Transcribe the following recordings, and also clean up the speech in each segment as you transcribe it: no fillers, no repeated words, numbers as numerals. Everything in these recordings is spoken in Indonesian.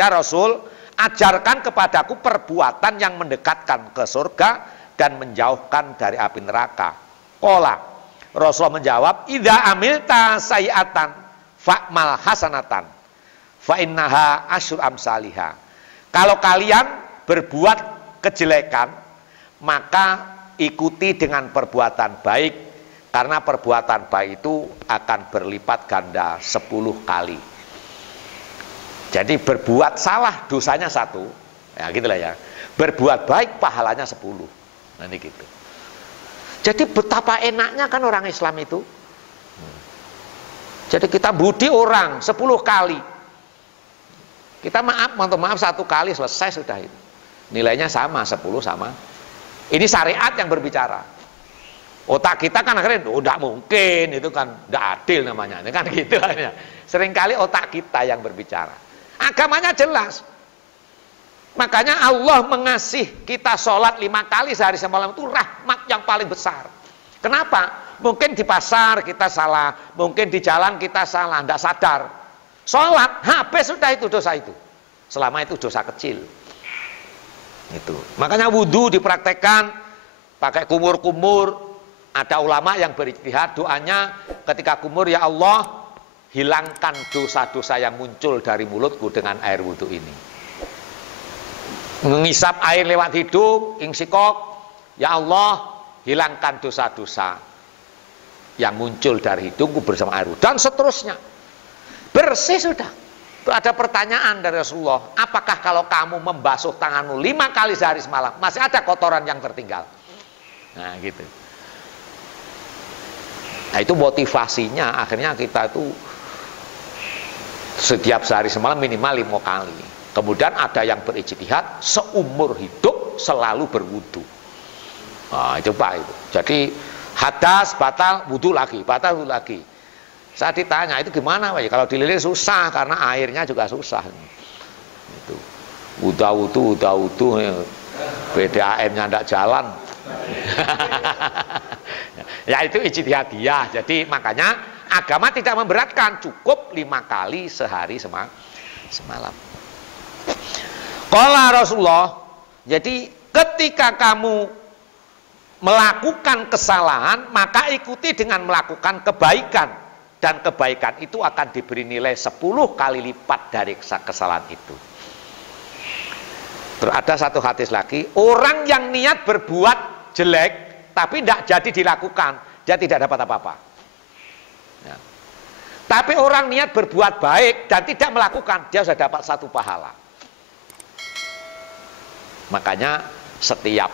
ya Rasul, ajarkan kepadaku perbuatan yang mendekatkan ke surga dan menjauhkan dari api neraka. Qala, Rasulullah menjawab, idza amilta sayi'atan fa'mal hasanatan fa innaha asyru amsalihha. Kalau kalian berbuat kejelekan, maka ikuti dengan perbuatan baik, karena perbuatan baik itu akan berlipat ganda 10 kali. Jadi berbuat salah dosanya 1, ya gitulah ya. Berbuat baik pahalanya 10. Nanti gitu. Jadi betapa enaknya kan orang Islam itu. Jadi kita budi orang 10 kali. Kita maaf 1 kali selesai sudah itu. Nilainya sama, 10 sama. Ini syariat yang berbicara. Otak kita kan akhirnya, tidak mungkin, itu kan tidak adil namanya. Ini kan gitu. Seringkali otak kita yang berbicara. Agamanya jelas. Makanya Allah mengasih kita sholat 5 kali sehari semalam itu rahmat yang paling besar. Kenapa? Mungkin di pasar kita salah, mungkin di jalan kita salah, tidak sadar. Sholat, habis sudah itu dosa itu. Selama itu dosa kecil. Itu. Makanya wudhu dipraktekkan pakai kumur-kumur. Ada ulama yang berijtihad doanya ketika kumur, ya Allah, hilangkan dosa-dosa yang muncul dari mulutku dengan air wudhu ini. Mengisap air lewat hidung, ingsikok, ya Allah, hilangkan dosa-dosa yang muncul dari hidungku bersama air wudhu, dan seterusnya. Bersih sudah. Ada pertanyaan dari Rasulullah, apakah kalau kamu membasuh tanganmu 5 kali sehari semalam masih ada kotoran yang tertinggal? Nah gitu. Nah itu motivasinya, akhirnya kita itu setiap sehari semalam minimal 5 kali. Kemudian ada yang berijtihad seumur hidup selalu berwudu. Nah itu Pak itu. Jadi hadas batal wudu lagi, batal wudu lagi. Saya ditanya itu gimana Pak? Kalau dililit susah karena airnya juga susah. Itu wudu BDAM-nya tidak jalan. Ya itu ijtihadiyah. Jadi makanya agama tidak memberatkan, cukup 5 kali sehari semalam. Qala Rasulullah, jadi ketika kamu melakukan kesalahan, maka ikuti dengan melakukan kebaikan, dan kebaikan itu akan diberi nilai 10 kali lipat dari kesalahan itu. Terus ada satu hadis lagi, orang yang niat berbuat jelek tapi tidak jadi dilakukan, dia tidak dapat apa-apa. Ya. Tapi orang niat berbuat baik dan tidak melakukan, dia sudah dapat 1 pahala. Makanya setiap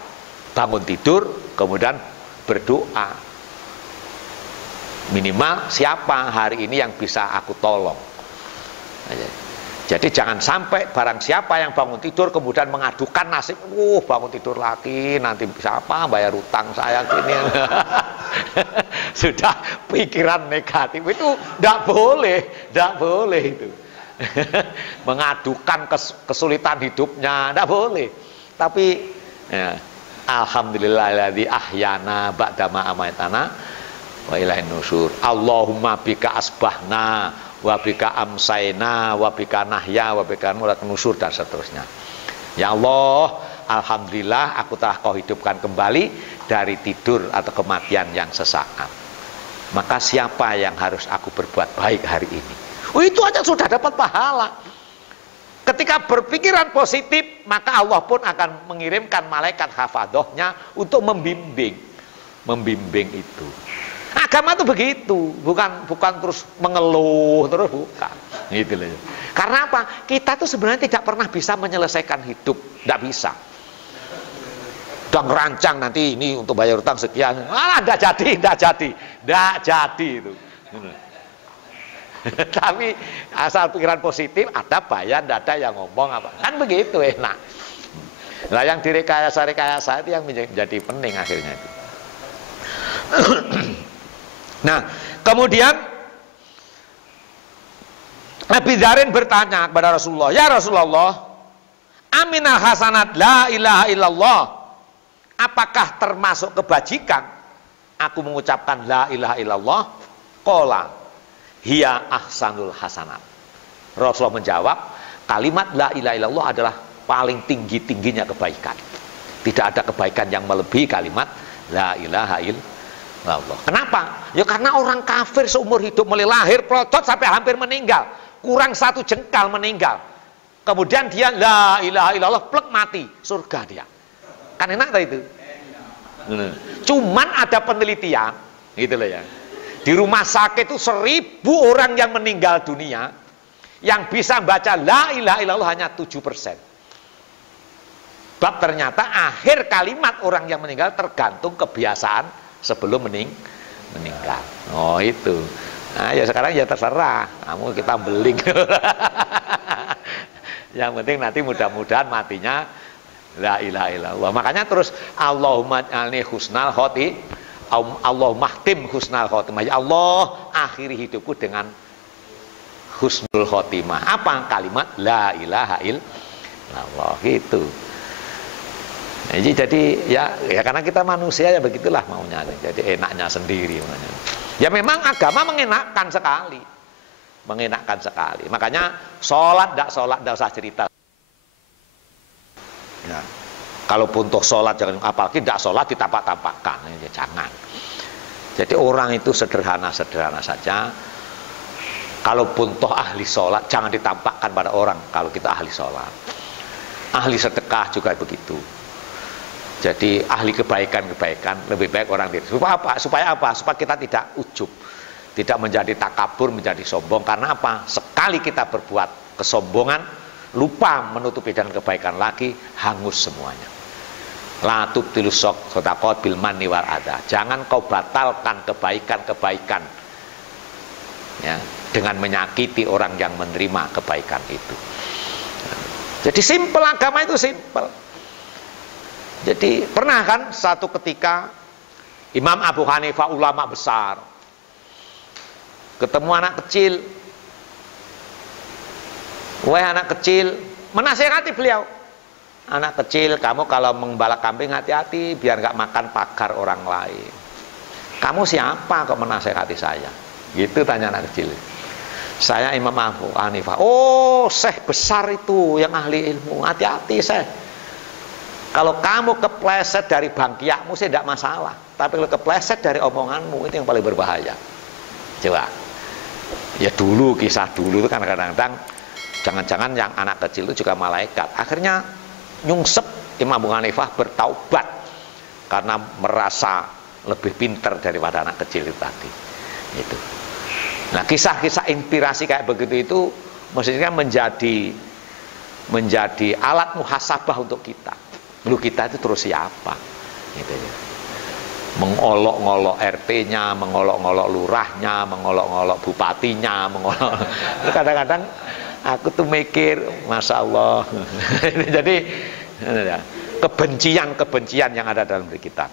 bangun tidur kemudian berdoa, minimal siapa hari ini yang bisa aku tolong. Jadi jangan sampai barang siapa yang bangun tidur kemudian mengadukan nasib, bangun tidur lagi, nanti siapa bayar utang saya gini. Sudah pikiran negatif itu tidak boleh itu. Mengadukan kesulitan hidupnya tidak boleh. Tapi ya, alhamdulillahilladzi ahyana ba'dama amatana wa ilaihin nusur. Allahumma bika asbahna wa bika amsayna wa bika nahya wa bika nusur, dan seterusnya. Ya Allah, alhamdulillah aku telah kau hidupkan kembali dari tidur atau kematian yang sesaat. Maka siapa yang harus aku berbuat baik hari ini? Itu aja sudah dapat pahala. Ketika berpikiran positif, maka Allah pun akan mengirimkan malaikat hafadhohnya untuk membimbing itu. Agama itu begitu, bukan terus mengeluh terus, bukan. Gitu loh. Karena apa? Kita tuh sebenarnya tidak pernah bisa menyelesaikan hidup, tidak bisa. Udah ngerancang nanti ini untuk bayar utang sekian, tidak jadi itu. Tapi asal pikiran positif, ada bayan, ada yang ngomong apa, kan begitu enak. Nah yang direkayasa itu yang menjadi penting akhirnya itu. Nah kemudian Abi Dzarin bertanya kepada Rasulullah, ya Rasulullah, aminal hasanat la ilaha illallah, apakah termasuk kebajikan aku mengucapkan la ilaha illallah? Qala hiya ahsanul hasanat. Rasulullah menjawab, kalimat la ilaha illallah adalah paling tinggi-tingginya kebaikan. Tidak ada kebaikan yang melebihi kalimat la ilaha illallah. Kenapa? Ya karena orang kafir seumur hidup mulai lahir pelocot sampai hampir meninggal, kurang 1 jengkal meninggal. Kemudian dia la ilaha illallah plek mati, surga dia. Kan enak tak itu? Cuman ada penelitian, gitu loh ya. Di rumah sakit itu 1000 orang yang meninggal dunia, yang bisa baca la ilaha illallah hanya 7%. Sebab ternyata akhir kalimat orang yang meninggal tergantung kebiasaan sebelum meninggal. Oh itu. Nah ya sekarang ya terserah, kamu kita beling. Yang penting nanti mudah-mudahan matinya la ilaha illallah. Makanya terus Allahumma jalni husnal khoti, Allahumma khtim husnal khotimah. Ya Allah, akhiri hidupku dengan husnul khotimah. Apa kalimat la ilaha illallah gitu. Jadi ya karena kita manusia ya begitulah maunya. Jadi enaknya sendiri maunya. Ya memang agama mengenakkan sekali. Mengenakkan sekali. Makanya sholat tidak usah cerita. Ya. Kalaupun toh sholat jangan, apalagi tidak sholat ditampak-tampakkan, ya, jangan. Jadi orang itu sederhana-sederhana saja. Kalaupun toh ahli sholat jangan ditampakkan pada orang kalau kita ahli sholat. Ahli sedekah juga begitu. Jadi ahli kebaikan-kebaikan lebih baik orang itu. Supaya apa? Supaya kita tidak ujub, tidak menjadi takabur, menjadi sombong. Karena apa? Sekali kita berbuat kesombongan, lupa menutupi dan kebaikan lagi, hangus semuanya. La tubtilu shadaqat bil manni wal adha. Jangan kau batalkan kebaikan-kebaikan ya, dengan menyakiti orang yang menerima kebaikan itu. Jadi simpel, agama itu simpel. Jadi pernah kan satu ketika Imam Abu Hanifah, ulama besar, ketemu anak kecil. Wahai anak kecil, menasihati beliau. Anak kecil, kamu kalau mengembala kambing hati-hati biar nggak makan pagar orang lain. Kamu siapa kok menasihati saya? Gitu tanya anak kecil. Saya Imam Abu Hanifah. Oh, syekh besar itu yang ahli ilmu. Hati-hati syekh. Kalau kamu kepleset dari bangkiakmu sih tidak masalah. Tapi kalau kepleset dari omonganmu itu yang paling berbahaya. Coba. Ya dulu, kisah dulu itu kan kadang-kadang jangan-jangan yang anak kecil itu juga malaikat. Akhirnya nyungsep Imam Abu Hanifah bertaubat karena merasa lebih pintar daripada anak kecil itu tadi. Itu. Nah kisah-kisah inspirasi kayak begitu itu mestinya menjadi alat muhasabah untuk kita. Lu kita itu terus siapa? Gitu ya. Mengolok-ngolok RT-nya, mengolok-ngolok lurahnya, mengolok-ngolok bupatinya, kadang-kadang aku tuh mikir, masya Allah. Jadi kebencian yang ada dalam diri kita.